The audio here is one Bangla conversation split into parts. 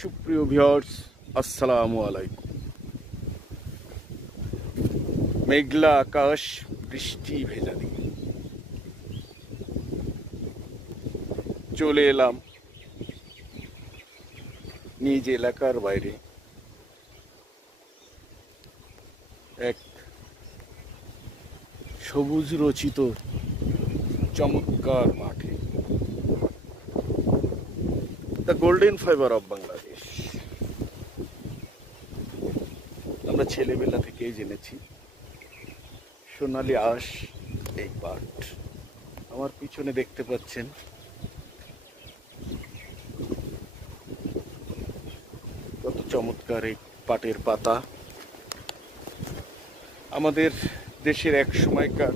সুপ্রিয় ভিউয়ার্স, আসসালামু আলাইকুম। মেঘলা আকাশ, বৃষ্টি ভেজা দিন, চলে এলাম নিজ এলাকার বাইরে এক সবুজ রচিত চমৎকার মাঠে। The golden fibre of Bangladesh. আমরা ছেলেবেলা থেকেই জেনেছি সোনালী আঁশ এই পাট। আমার পিছনে দেখতে পাচ্ছেন কত চমৎকার এই পাটের পাতা। আমাদের দেশের এক সময়কার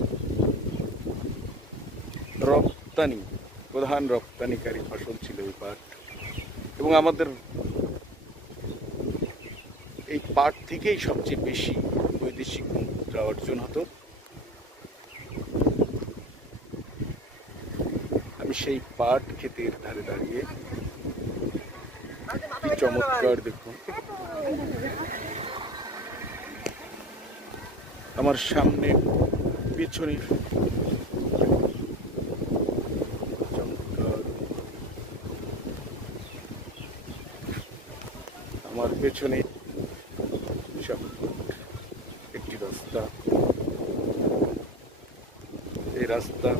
প্রধান রপ্তানিকারী ফসল ছিল এই পাট, এবং আমাদের এই পাট থেকেই সবচেয়ে বেশি বৈদেশিক মুদ্রা অর্জন হতো। আমি সেই পাট ক্ষেতের ধারে দাঁড়িয়ে, কি চমৎকার দেখুন, আমার সামনে পেছনে চমৎকার, আমার পেছনে একটি রাস্তা। এই রাস্তা